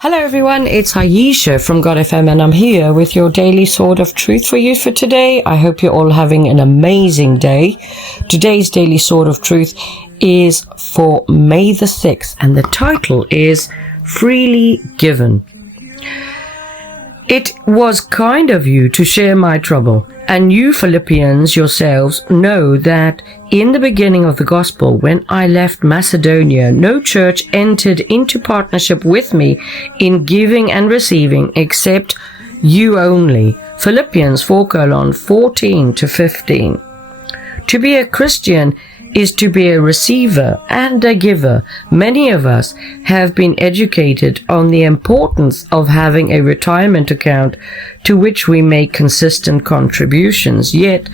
Hello everyone, it's Ayesha from God FM and I'm here with your daily sword of truth for you for today. I hope you're all having an amazing day. Today's daily sword of truth is for May the 6th and the title is Freely Given. It was kind of you to share my trouble, and you Philippians yourselves know that in the beginning of the gospel, when I left Macedonia, no church entered into partnership with me in giving and receiving except you only. Philippians 4:14 to 15. To be a Christian is to be a receiver and a giver. Many of us have been educated on the importance of having a retirement account to which we make consistent contributions. Yet,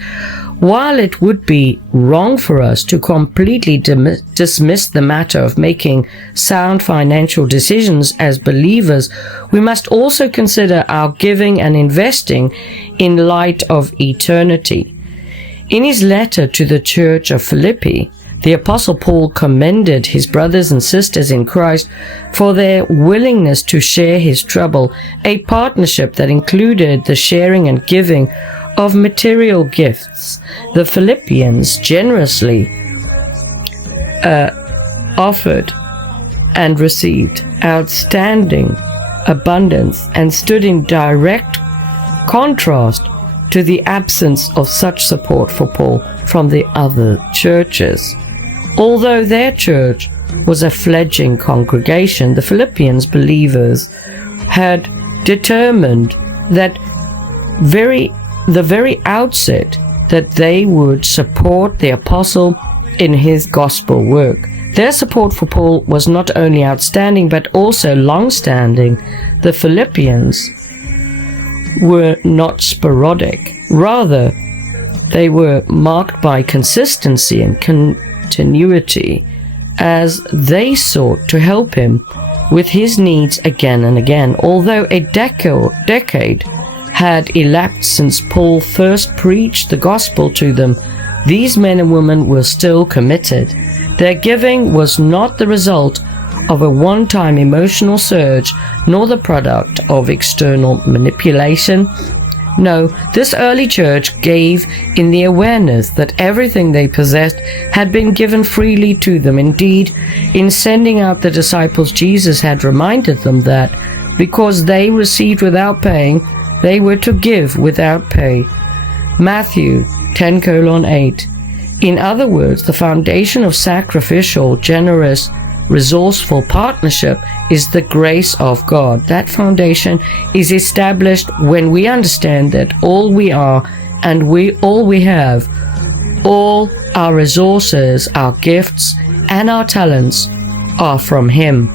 while it would be wrong for us to completely dismiss the matter of making sound financial decisions as believers, we must also consider our giving and investing in light of eternity. In his letter to the church of Philippi, the Apostle Paul commended his brothers and sisters in Christ for their willingness to share his trouble, a partnership that included the sharing and giving of material gifts. The Philippians generously offered and received outstanding abundance and stood in direct contrast to the absence of such support for Paul from the other churches. Although their church was a fledgling congregation, the Philippians believers had determined that the very outset that they would support the apostle in his gospel work. Their support for Paul was not only outstanding but also long-standing. The Philippians were not sporadic. Rather, they were marked by consistency and continuity as they sought to help him with his needs again and again. Although a decade had elapsed since Paul first preached the gospel to them, these men and women were still committed. Their giving was not the result of a one-time emotional surge, nor the product of external manipulation. No, this early church gave in the awareness that everything they possessed had been given freely to them. Indeed, in sending out the disciples, Jesus had reminded them that because they received without paying, they were to give without pay. Matthew 10:8. In other words, the foundation of sacrificial, generous, resourceful partnership is the grace of God. That foundation is established when we understand that all we are and all we have, all our resources, our gifts, and our talents are from Him.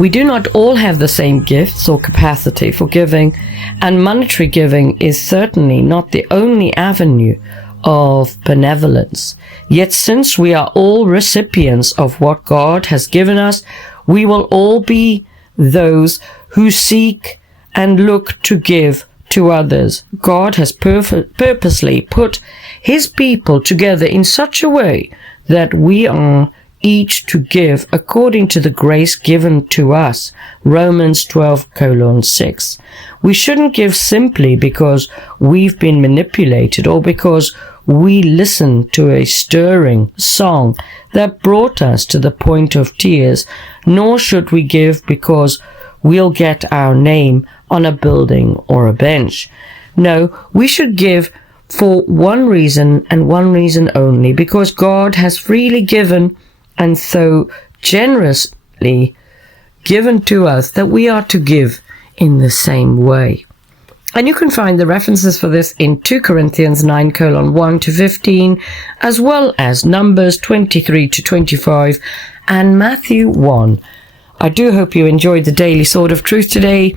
We do not all have the same gifts or capacity for giving, and monetary giving is certainly not the only avenue of benevolence. Yet since we are all recipients of what God has given us, we will all be those who seek and look to give to others. God has purposely put His people together in such a way that we are each to give according to the grace given to us. Romans 12:6. We shouldn't give simply because we've been manipulated or because we listened to a stirring song that brought us to the point of tears, nor should we give because we'll get our name on a building or a bench. No, we should give for one reason and one reason only, because God has freely given and so generously given to us that we are to give in the same way. And you can find the references for this in 2 Corinthians 9:1 to 15, as well as Numbers 23 to 25 and Matthew 1. I do hope you enjoyed the Daily Sword of Truth today.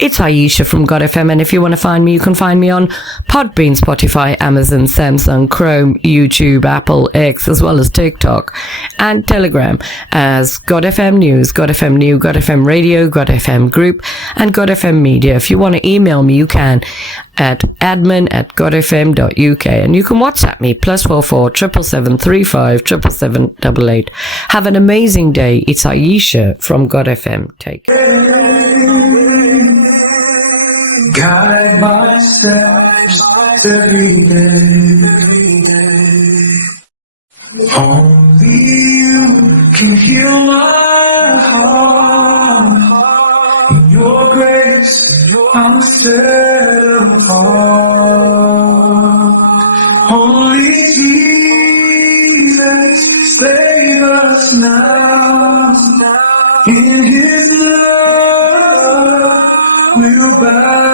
It's Ayesha from God FM, and if you want to find me, you can find me on Podbean, Spotify, Amazon, Samsung, Chrome, YouTube, Apple, X, as well as TikTok and Telegram as God FM News, God FM New, God FM Radio, God FM Group, and God FM Media. If you want to email me, you can at admin@godfm.uk, and you can WhatsApp me +44 777 35 777 Have an amazing day. It's Ayesha from God FM. Take care. Guide my steps every day. Only you can heal my heart. In your grace, I'm set apart. Only Jesus, save us now. In His love, we'll bow.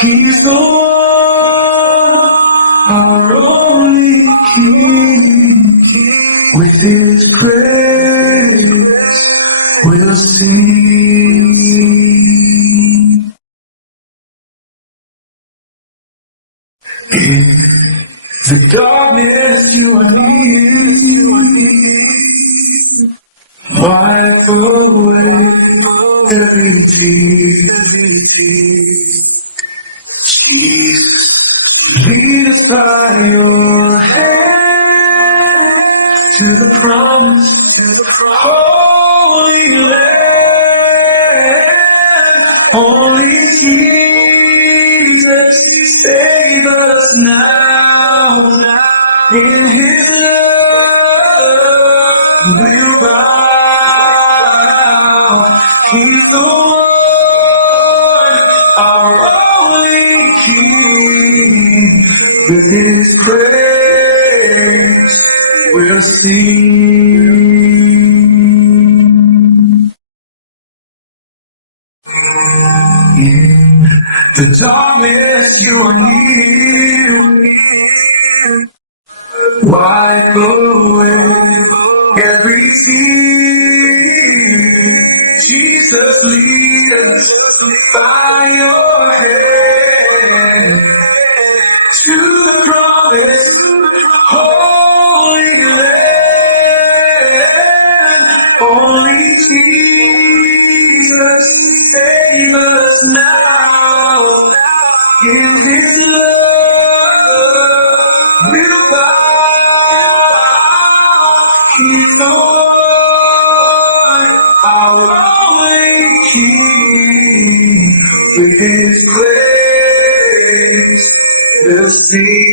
He's the one, our only King. With His praise, we'll sing. In the darkness, you are near. Wipe away every tear. Jesus, lead us by your hand to the promised Holy Land. Only Jesus, save us now. In His love, we'll bow. He's the one, our only King. With His praise, we'll sing. In the darkness, you are near. Wipe away every tear. Jesus, lead us by your hand to the promised Holy Land. Only Jesus, save us now. In His love, we'll bow. He's the one, our only King. With His praise, we'll sing.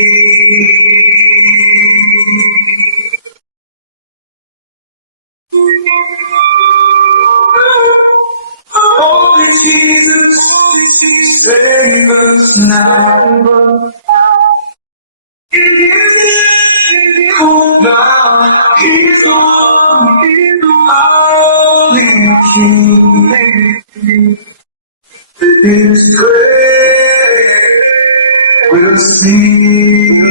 Only Jesus, save us now. In His name, oh God, He's the one, only King. His praise will sing.